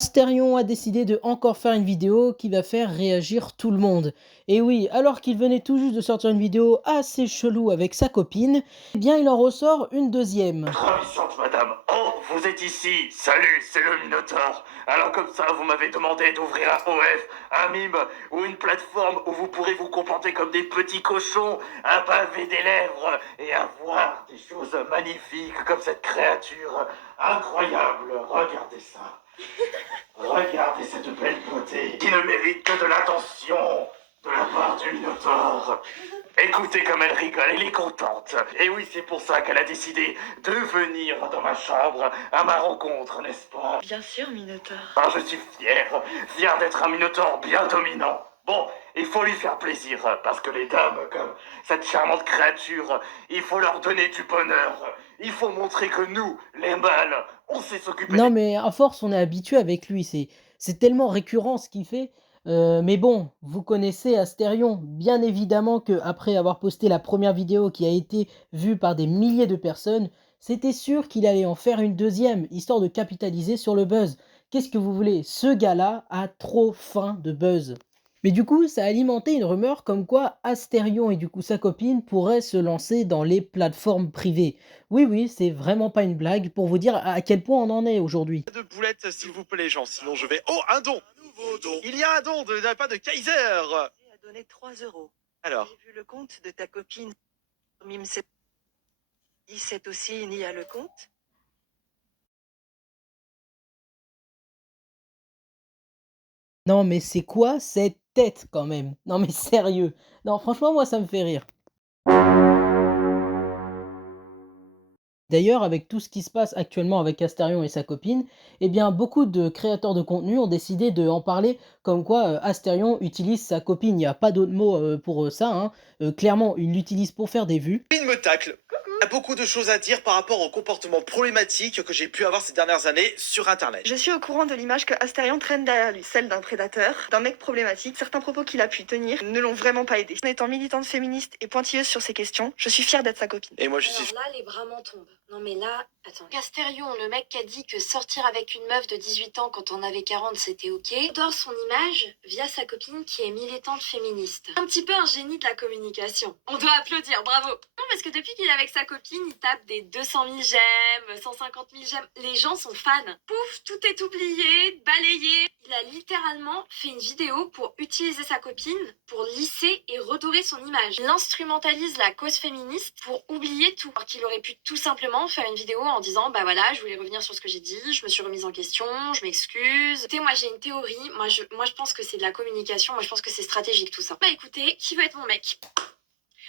Asterion a décidé de encore faire une vidéo qui va faire réagir tout le monde. Et oui, alors qu'il venait tout juste de sortir une vidéo assez chelou avec sa copine, eh bien il en ressort une deuxième. Ravissante madame. Oh, vous êtes ici. Salut, c'est le Minotaure. Alors comme ça, vous m'avez demandé d'ouvrir un OF, un mime ou une plateforme où vous pourrez vous comporter comme des petits cochons, un pavé des lèvres et avoir des choses magnifiques comme cette créature incroyable. Regardez ça. Regardez cette belle beauté qui ne mérite que de l'attention de la part du Minotaure. Écoutez comme elle rigole, elle est contente. Et oui, c'est pour ça qu'elle a décidé de venir dans ma chambre à ma rencontre, n'est-ce pas? Bien sûr, Minotaure. Ah, je suis fier d'être un Minotaure bien dominant. Bon, il faut lui faire plaisir, parce que les dames, comme cette charmante créature, il faut leur donner du bonheur. Il faut montrer que nous, les mâles, on sait s'occuper Non mais à force on est habitué avec lui, c'est tellement récurrent ce qu'il fait. Mais bon, vous connaissez Asterion, bien évidemment qu'après avoir posté la première vidéo qui a été vue par des milliers de personnes, c'était sûr qu'il allait en faire une deuxième, histoire de capitaliser sur le buzz. Qu'est-ce que vous voulez? Ce gars-là a trop faim de buzz. Mais du coup, ça a alimenté une rumeur comme quoi Asterion et du coup sa copine pourraient se lancer dans les plateformes privées. Oui, oui, c'est vraiment pas une blague pour vous dire à quel point on en est aujourd'hui. De boulettes, s'il vous plaît, les gens. Sinon, je vais. Oh, un don. Un nouveau don. Il y a un don de pas de Kaiser. A donné 3 euros. Alors, J'ai vu le compte de ta copine. Mime 17 aussi, il y a le compte. Non, mais c'est quoi cette tête quand même? Non, mais sérieux. Non, franchement, moi, ça me fait rire. D'ailleurs, avec tout ce qui se passe actuellement avec Asterion et sa copine, eh bien, beaucoup de créateurs de contenu ont décidé de en parler, comme quoi Asterion utilise sa copine. Il n'y a pas d'autre mot pour ça, hein. Clairement, il l'utilise pour faire des vues. il me tacle. Il y a beaucoup de choses à dire par rapport au comportement problématique que j'ai pu avoir ces dernières années sur Internet. Je suis au courant de l'image que Astérion traîne derrière lui, celle d'un prédateur, d'un mec problématique. Certains propos qu'il a pu tenir ne l'ont vraiment pas aidé. En étant militante féministe et pointilleuse sur ces questions, je suis fière d'être sa copine. Et moi, je suis. Alors là, les bras m'en tombent. Non mais là, attends. Casterion, le mec qui a dit que sortir avec une meuf de 18 ans quand on avait 40, c'était ok, adore son image via sa copine qui est militante féministe. Un petit peu un génie de la communication. On doit applaudir, bravo. Non, parce que depuis qu'il est avec sa copine, il tape des 200 000 j'aime, 150 000 j'aime. Les gens sont fans. Pouf, tout est oublié, balayé. Il a littéralement fait une vidéo pour utiliser sa copine pour lisser et redorer son image. Il instrumentalise la cause féministe pour oublier tout. Alors qu'il aurait pu tout simplement faire une vidéo en disant bah voilà, je voulais revenir sur ce que j'ai dit, je me suis remise en question, je m'excuse. Écoutez, moi j'ai une théorie, moi je pense que c'est de la communication, moi je pense que c'est stratégique tout ça. Bah écoutez, qui veut être mon mec?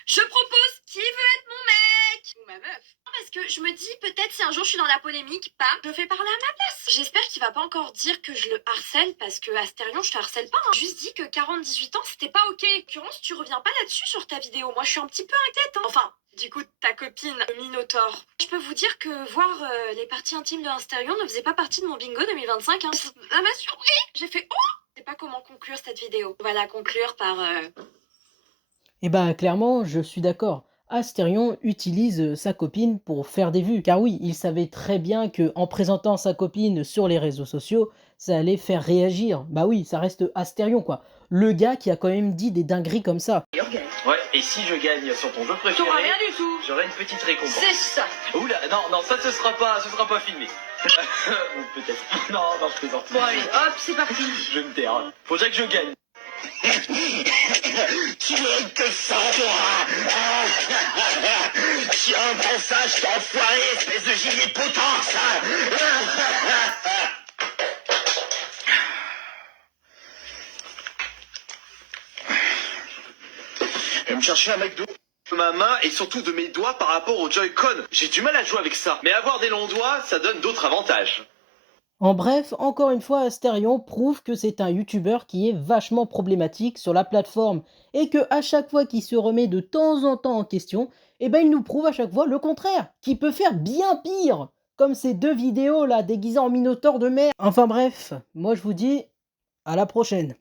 Je propose qui veut être mon mec ou ma meuf. Parce que je me dis peut-être si un jour je suis dans la polémique, je fais parler à ma place. J'espère qu'il va pas encore dire que je le harcèle parce que Asterion je te harcèle pas. Hein. Juste dit que 40-18 ans c'était pas ok. En l'occurrence tu reviens pas là-dessus sur ta vidéo. Moi je suis un petit peu inquiète. Hein. Enfin, du coup ta copine le Minotaure. Je peux vous dire que voir les parties intimes de Asterion ne faisait pas partie de mon bingo 2025. Hein. Ça m'a surpris. J'ai fait oh. Je sais pas comment conclure cette vidéo. On va la conclure par Eh ben, clairement, je suis d'accord. Asterion utilise sa copine pour faire des vues. Car oui, il savait très bien que en présentant sa copine sur les réseaux sociaux, ça allait faire réagir. Bah oui, ça reste Asterion, quoi. Le gars qui a quand même dit des dingueries comme ça. Ouais, et si je gagne sur ton jeu préféré, T'auras rien du tout. j'aurai une petite récompense. C'est ça. Oula, non, ça ce sera pas filmé. Ou peut-être. Non, je plaisante. Bon allez, hop, c'est parti. Je vais me taire. Faudrait que je gagne. Tu es que ça, toi. Tiens, prends ça, je t'ai enfoiré, espèce de gilet potence. Je vais me chercher un McDo. De ma main et surtout de mes doigts par rapport au Joy-Con. J'ai du mal à jouer avec ça. Mais avoir des longs doigts, ça donne d'autres avantages. En bref, encore une fois, Asterion prouve que c'est un youtubeur qui est vachement problématique sur la plateforme et que à chaque fois qu'il se remet de temps en temps en question, eh ben il nous prouve à chaque fois le contraire, qu'il peut faire bien pire, comme ces deux vidéos là déguisées en minotaure de mer. Enfin bref, moi je vous dis à la prochaine.